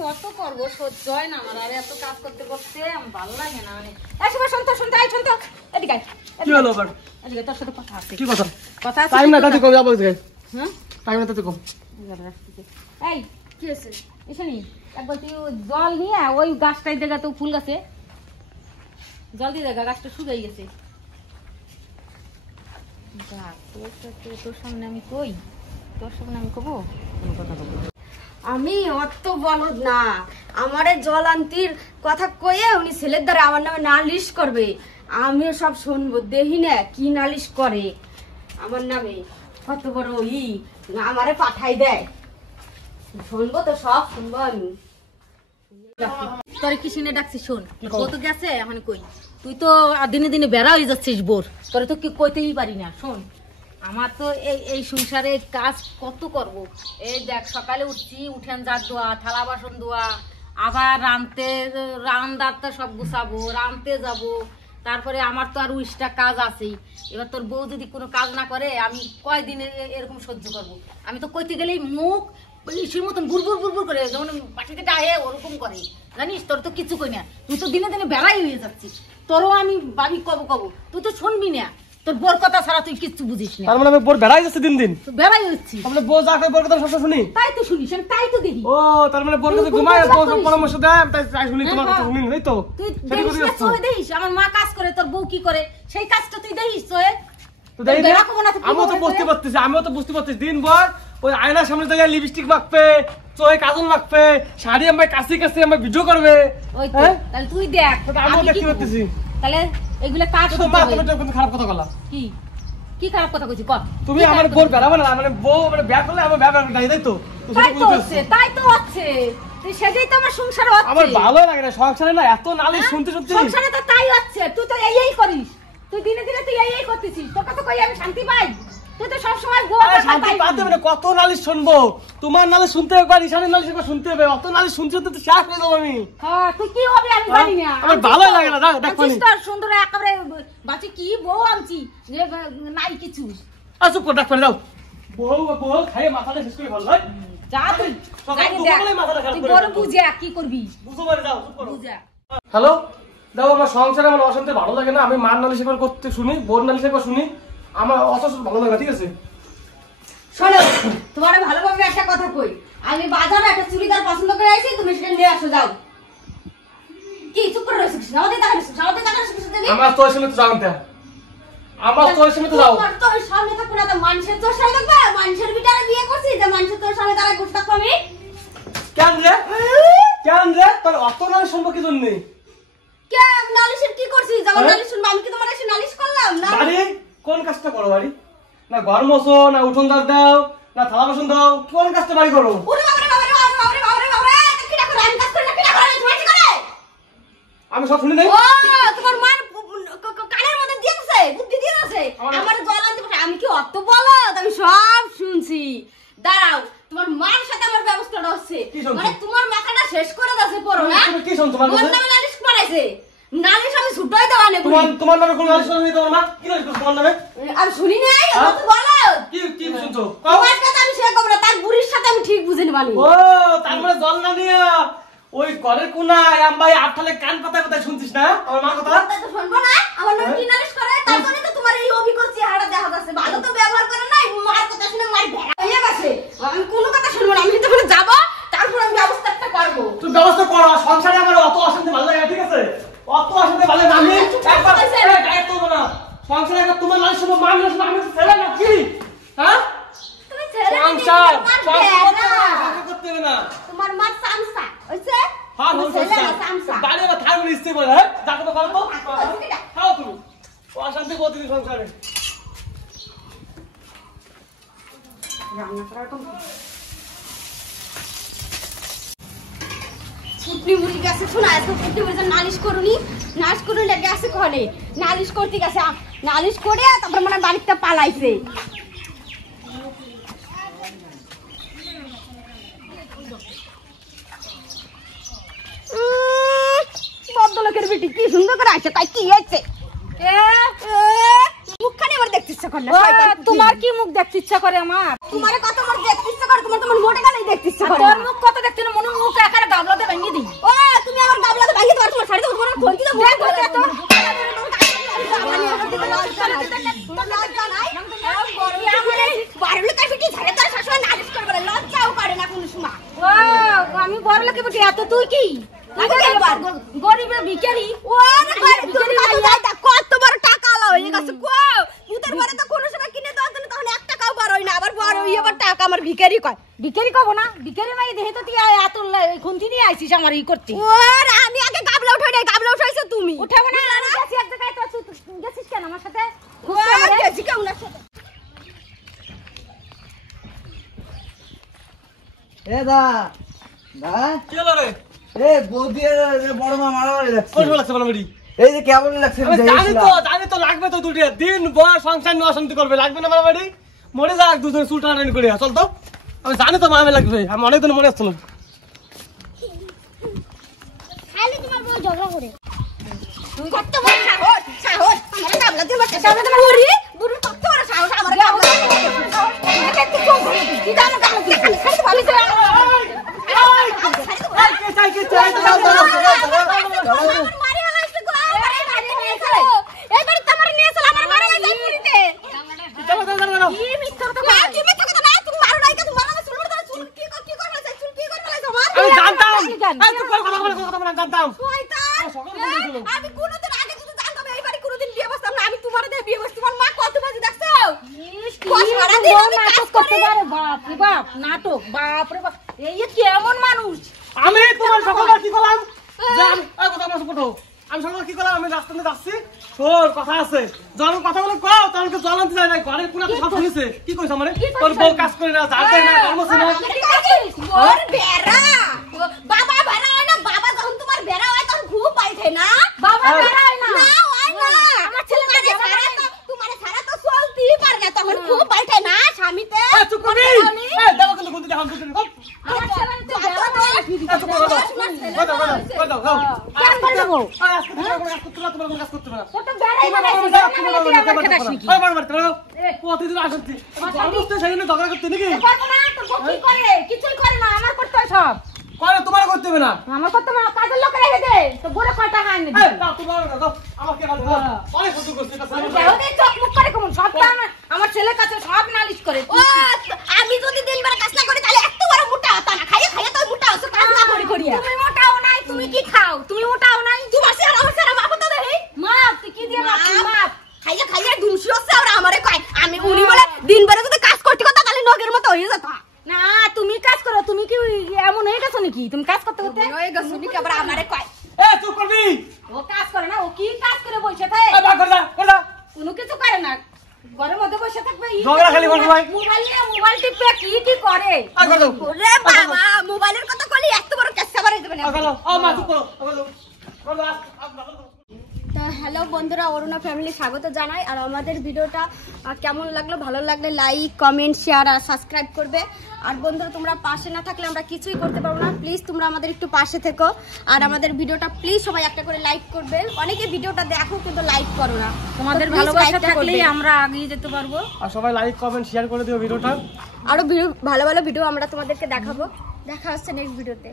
কত করবো সহ্য হয় না আমার আর এত কাজ করতে করতে আমার ভালো লাগে না মানে শুনতো এদিকে কি হলো এদিকে তোর সাথে কথা আছে কি কথা আছে টাইম না তাতে কম যাবো হ্যাঁ টাইম না তাতে কম এই কি আছে এখানে একবার তুই জল নিয়ে ওই গাছটাই দেখা তো ফুল গাছে জল দিয়ে দেখা গাছটা শুকিয়ে গেছে তোর সামনে আমি কই তোর সামনে আমি কব কোনো কথা বলবো আমি অত বলদ না আমারে জল আনতির কথা কয়ে উনি ছেলের দ্বারা আমার নামে নালিশ করবে আমিও সব শুনবো দেখি না কি নালিশ করে আমার নামে কত বড় আমারে পাঠাই দেয় শুনবো তো সব শুনবো আমি তোর কি শুনে ডাকছি শোন ও তো গেছে এখন কই তুই তো দিনে দিনে বেড়া হয়ে যাচ্ছিস বোর তোরে তো কি কইতেই পারি না শোন আমার তো এই সংসারে কাজ কত করব এই দেখ সকালে উঠছি উঠেন জাত ধোয়া থালা বাসন ধোয়া আবার রান্নাতে সব গুছাবো রাঁধতে যাব তারপরে আমার তো আর উইশটা কাজ আছেই এবার তোর বউ যদি কোনো কাজ না করে আমি কয়দিনে এরকম সহ্য করব আমি তো কইতে গেলেই মুখ ইসির মতন বুড়বুড় করে যেমন বাটিতে ডায়ে ওরকম করে জানিস তোর তো কিছু কই না তুই তো দিনে দিনে বেড়াই হয়ে যাচ্ছিস তোরও আমি ভাবি কব তুই তো শুনবি না তোর বোর কথা ছাড়া তুই কিছু বুঝিস না তার মানে আমি বোর বেড়াই যাচ্ছে দিন দিন বেড়াই হচ্ছি তাহলে বউ যা করে বোর কথা সব শুনি তাই তো শুনিস আমি তাই তো দেখি ও তার মানে বোর কাছে ঘুমায় বউ সব পরামর্শ দেয় তাই শুনি তোমার কথা শুনি এই তো তুই দেখিস আমার মা কাজ করে তোর বউ কি করে সেই কাজটা তুই দেখিস তো দেই না আমিও তো বুঝতে পারতেছি দিন ভর ওই আয়নার সামনে থেকে লিপস্টিক মাখবে চোখে কাজল মাখবে শাড়ি আমার কাছে আমার ভিডিও করবে ওই তো তাহলে তুই দেখ আমিও দেখতে পাচ্ছি তাহলে এগুলা কাজ তো মা তুমি তো কিন্তু খারাপ কথা বলা কি খারাপ কথা কইছিস কর তুমি আমার বোর বেড়াবে না মানে বউ মানে ব্যাগ করলে আমার ব্যাগ ডাই তাই তো তাই তো হচ্ছে তুই সেটাই তো আমার সংসার হচ্ছে আমার ভালো লাগে না সংসারে না এত নালিশ শুনতে সংসারে তো তাই হচ্ছে তুই তো এই করিস তুই দিনে দিনে তুই এই করতেছিস তোর কথা কই আমি শান্তি পাই তুই তো সব সময় শান্তি পাতে মানে কত নালিশ শুনবো তোমার নালিশ শুনতে একবার ঈশানের নালিশ একবার শুনতে হবে অত নালিশ শুনতে তো শেষ হয়ে যাবো আমি হ্যাঁ তুই কি হবে আমি জানি না আমার ভালো লাগে না দেখ তোর সুন্দর একেবারে বাচ্চা কি বউ আনছি যে নাই কিছু চুপ করে ডাক যাও বউ খাই মাথাটা শেষ করে ভালো হয় যা তুই তুই বড় বুঝে কি করবি বুঝো মানে যাও চুপ করো বুঝা হ্যালো দেখো আমার সংসারে আমার অশান্তি ভালো লাগে না আমি মার নালিশ একবার করতে শুনি বোর নালিশ একবার শুনি আমার অত ভালো লাগে না ঠিক আছে শোনো তোমার ভালোভাবে একটা কথা কই আমি বাজারে একটা চুড়িদার পছন্দ করে আইছি তুমি সেটা নিয়ে আসো যাও কি চুপ করে রইছিস আমাদের টাকা তুমি আমার তোর সামনে তো যাও না আমার তোর সামনে তো যাও তোর সামনে থাকো না তো মানুষের তোর সামনে থাকবে মানুষের বিটারে বিয়ে করছিস যে মানুষের তোর সামনে দাঁড়ায় বসে থাকবো আমি কেন রে তোর অত নালিশ শুনবো কি জন্য কেন নালিশের কি করছিস যখন নালিশ শুনবো আমি কি তোমার এসে নালিশ করলাম না বাড়ি কোন কাজটা করো বাড়ি না ঘর মোছো না উঠোন দাঁত দাও না থালা বাসন দাও কোন কাজটা বাড়ি করো ওরে বাবা কি না করে আমি কাজ করি না কি না করে তুমি কি করে আমি সব শুনি নাই ও তোমার মা কানের মধ্যে দিয়েছে বুদ্ধি দিয়েছে আমার জল আনতে পারে আমি কি অত বলো আমি সব শুনছি দাঁড়াও তোমার মার সাথে আমার ব্যবস্থাটা হচ্ছে মানে তোমার মাথাটা শেষ করে দাসে পড়ো না কি শুন তোমার কোন নামে নালিশ করাইছে নালিশ আমি ছুটাই দেওয়া নেব তোমার নামে কোন নালিশ শুনি তোমার মা কি নালিশ তোমার নামে আমি শুনি নাই অত বলো কি শুনছো তোমার কথা আমি শেয়ার করব না তার বুড়ির সাথে আমি ঠিক বুঝিনি মানি ও তার মানে জল না নিয়া ওই ঘরের কোনায় আমবাই আটঠালে কান পাতায় শুনছিস না আমার মা কথা তো শুনবো না আমার নাম কি নালিশ করে তার জন্য তো তোমার এই অভিজ্ঞতা চেহারা দেখা যাচ্ছে ভালো তো ব্যবহার করে না মার কথা শুনে মার ভেড়া হয়ে গেছে আমি কোনো কথা শুনবো না আমি তো ওখানে যাব তারপর আমি ব্যবস্থাটা করব তুই ব্যবস্থা কর সংসারে আমার অত অশান্তি ভালো লাগে ঠিক আছে অত অশান্তি ভালো লাগে আমি একবার গায়ে তুলবো না সংসারে একবার তোমার নালিশ শুনবো মা নালিশ শুনবো আমি ছেলে না কি হ্যাঁ তুমি ছেলে সংসার করতে হবে না তোমার মা সামসা হইছে হ্যাঁ সামসা বাড়ি বা থার বলে ইচ্ছে বলে হ্যাঁ যাকে তো করো তো খাও তুমি অশান্তি করতে সংসারে রান্না করা তো পুটনি মুড়ি গেছে শোনা এত পুটনি মুড়ি নালিশ করুনি গেছে কোনে নালিশ করতে গেছে নালিশ করে তারপর মানে বাড়িটা পালাইছে বিটি কি সুন্দর করে আসে তাই কি হয়েছে মুখখানি আমার দেখতে ইচ্ছা করে না তোমার কি মুখ দেখতে ইচ্ছা করে আমার? তোমার কত আমার দেখতে ইচ্ছা করে তোমার তোমার মোটে গালেই দেখতে ইচ্ছা করে তোর মুখ কত দেখতে না, মনে মুখ একারে গাবলাতে ভেঙে দিই। ও তুমি আমার গাবলাতে ভাঙি তোমার শাড়ি তো তোমার কোন কি তো মুখ করে তো আমি বড় লোকে বলি, এত তুই কি গরিবের ভিখারি? কত বড় টাকা আলা হয়ে গেছে পুতের পরে তো কোনো সময় কিনে দেওয়ার জন্য তখন 1 টাকাও বড় হয় না, আবার বড় হই আবার টাকা আমার ভিখারি কয়। ভিখারি কব না, ভিখারি মাই দেহে তো তুই এত খুন্তি নিয়ে আইছিস আমার ই করতে। ওরে আমি আগে গাবলা উঠাই নাই, গাবলা উঠাইছো তুমি। উঠাবো না, আমি গেছি এক জায়গায়, তো গেছিস কেন আমার সাথে? গেছি কেমন আছে এ দা দা কি হলো রে? এ বৌদি বড় মা মারামারি লাগছে। কোন লাগছে মারামারি? এই যে কেমন লাগছে আমি জানি তো লাগবে তো দুটো দিন বয় সংসার নিয়ে অশান্তি করবে, লাগবে না মারামারি? মরে যাক দুজন চুল টানাটানি করে, চল তো। আমি জানি তো মারামারি লাগবে, আমি অনেকদিন মনে আসছিলাম। খালি তোমার বউ ঝগড়া করে তুই কত বড় সাহস সাহস আমার গাবলা দিয়ে বসে সামনে তোমার বুড়ি বুড়ি কত বড় সাহস আমার গাবলা কি জানো গাবলা কি খালি ভালো করে কে চাই আমার মারি হলাইছে গো আমার মারি নিয়েছে এই বাড়ি তোমার নিয়েছে আমার মারা যায় পুরিতে কি মিথ্যা কথা না কি মিথ্যা কথা না তুমি মারো নাই কা তুমি মারো না চুল মারো চুল কি করে ফেলছে চুল কি করে ফেলছে আমার আমি জানতাম, এই তুই কথা বলা জানতাম। শয়তান আমি কোনদিন আগে কিছু জানতাম এই বাড়ি কোনদিন বিয়ে বসতাম না, আমি তোমার দিয়ে বিয়ে বসছি। তোমার মা কত বাজে দেখছো সারা দিন আমি কাজ করতে করি পারে? বাপ রে বাপ, নাটক, বাপ রে বাপ, এই কেমন মানুষ? আমি তোমার সকালে কি করলাম জান? এই কথা আমার ফটো আমি সকালে কি করলাম? আমি রাস্তা দিয়ে যাচ্ছি, তোর কথা আছে, যখন কথা বলে কও তখন তো জ্বলন্তি যায় না, ঘরের পুরো সব শুনেছে। কি কইছ আমারে? তোর বউ কাজ করে না, ঝাড় দেয় না, কর্ম ছিল না। ওর বেড়া বাবা বেড়া হয় না, বাবা যখন তোমার বেড়া হয় তখন খুব পাইছে না বাবা বেড়া হয় না। না হয় না আমার ছেলে তোমারে ছাড়া তো চলতেই পারে না, তখন খুব পাইছে না স্বামীতে এই চুপ করবি? এই দেবা কিন্তু গুনতে দেখাম তুই। আমার ছেলে তো বেড়া হয় না। চুপ করো দাও। কেন করে দেবো? আজকে তোমার কোনো কাজ করতে পারে না। তোর তো বেড়াই বানাইছিস, বেড়া না হলে তুই আমার খেতাস নাকি? ওই মারতে পারো। প্রতিদিন আসছি। অবস্থা সেখানে ঝগড়া করতে নাকি? পারবো না, তোর বউ কি করে? কিছুই করে না, আমার করতে হয় সব। করে তোমার করতে হবে না। আমার করতে না, কাজের লোক রেখে দে, তো বড় কয় টাকা আনি দে। এই দাও তোমার না দাও। আমাকে কাজ দাও। অনেক কষ্ট করছিস এটা ছেলে। দেহ দে চোখ মুখ করে কেমন সব তো আমার ছেলের কাছে সব নালিশ করে। ও আমি যদি দিনবার কাজ না করি তাহলে এত বড় মোটা হতো না, খাইয়ে খাইয়ে তো মোটা হচ্ছে কাজ না করি করিয়া। তুমি মোটাও নাই, তুমি কি খাও? তুমি মোটাও নাই। তোমার সে আমার সারা বাবা তো দেই মাপ, তুই কি দিয়ে মাপ? মাপ খাইয়ে খাইয়ে দুমসি হচ্ছে আর আমারে কয় আমি উনি বলে দিনবারে যদি কাজ করতে কথা তাহলে নগের মতো হয়ে যেত না, তুমি কাজ করো। তুমি কি এমন হয়ে গেছো নাকি? তুমি কাজ করতে করতে হয়ে গেছে উনি আবার আমারে কয় এই চুপ করবি? ও কাজ করে না, ও কি কাজ করে বসে থাকে? এই বাগ করে যা। কোনো কিছু করে না, ঘরের মধ্যে বসে থাকবে। ঝগড়া খালি করবে ভাই। মোবাইল টিপে কি করে? আই করো। ওরে বাবা মোবাইলের কথা কলি এত বড় কেসা বারে দেবে না আগালো। ও মা চুপ করো। আগালো। করো আজ। তো হ্যালো বন্ধুরা, অরুণা ফ্যামিলি স্বাগত জানাই। আর আমাদের ভিডিওটা কেমন লাগলো, ভালো লাগলে লাইক কমেন্ট শেয়ার আর সাবস্ক্রাইব করবে। আর বন্ধুরা তোমরা পাশে না থাকলে আমরা কিছুই করতে পারবো না, প্লিজ তোমরা আমাদের একটু পাশে থেকো। আর আমাদের ভিডিওটা প্লিজ সবাই একটা করে লাইক করবে। অনেকে ভিডিওটা দেখো কিন্তু লাইক করো না, তোমাদের তো please ভালোবাসা like টা থাকলেই করবে। আমরা এগিয়ে যেতে পারবো। আর সবাই লাইক কমেন্ট শেয়ার করে দিও ভিডিওটা। আরো ভালো ভালো ভিডিও আমরা তোমাদেরকে দেখাবো। দেখা হচ্ছে নেক্সট ভিডিওতে।